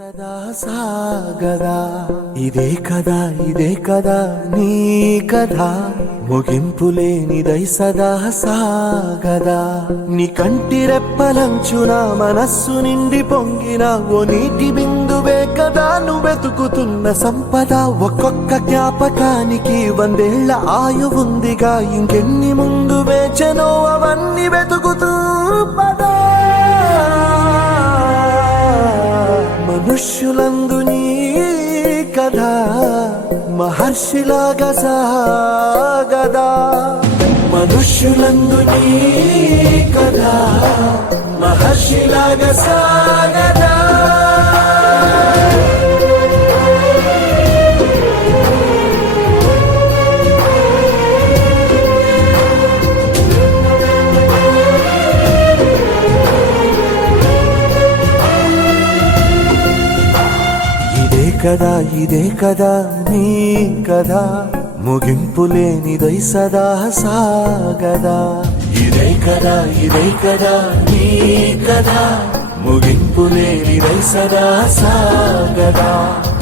సదా సాగదా ఇదే కదా నీ కథ ముగింపు లేనిదై సదా సాగదా నీ కంటి రెప్పలంచున మనస్సు నిండి పొంగిన ఓ నీటి బిందువే కదా నువ్వు వెతుకుతున్న సంపద ఒక్కొక్క జ్ఞాపకానికి 100 ఏళ్ల ఆయువుందిగా ఇంకెన్ని ముందు వేచనో అవన్నీ వెతుకుతూ పదా మనుష్యులందు నీ కథ మహర్షిలాగా సాగదా మనుష్యులందు నీ కథ మహర్షిలాగా సాగదా ఇదే కదా నీ కదా ముగింపు లేనిదై సదా సాగదా ఇదే కదా నీ కదా ముగింపు లేనిదై సదా సాగదా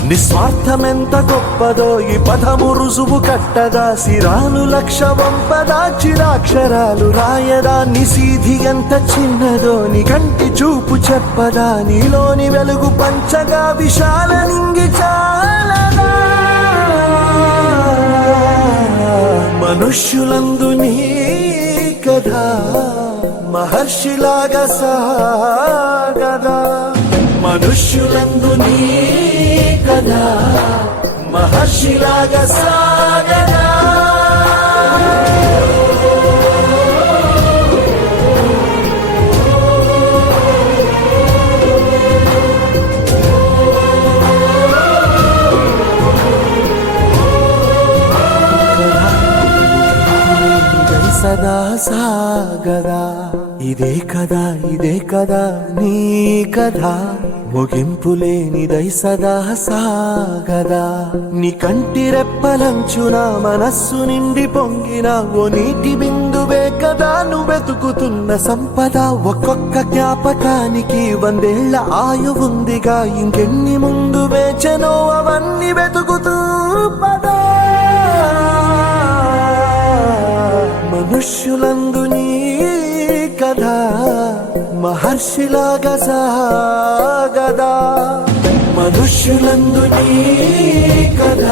నిస్వార్థమెంత గొప్పదో ఈ పదము రుజువు కట్టదా సిరాలు లక్ష వంపదా చిరాక్షరాలు రాయదా నిసీధి ఎంత చిన్నదో నీ కంటి చూపు చెప్పదా నీలోని వెలుగు పంచగా విశాల నింగి చాలదా మనుష్యులందు నీ కథ మహర్షిలాగా సాగదా మనుష్యులందు నీ కథ మహర్షిలాగా సాగదా సదా సాగదా ఇదే కదా నీ కథ ముగింపు లేనిదై సదా సాగదా నీ కంటి రెప్పలంచున మనస్సు నిండి పొంగిన ఓ నీటి బిందువే కదా నువ్వు వెతుకుతున్న సంపద ఒక్కొక్క జ్ఞాపకానికి 100 ఏళ్ల ఆయువుందిగా ఇంకెన్ని ముందు వేచనో అవన్నీ వెతుకుతూ పదా మనుష్యులందు నీ కథ మహర్షిలాగా సాగదా మనుష్యులందు నీ కథ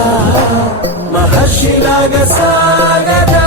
మహర్షిలాగా సాగదా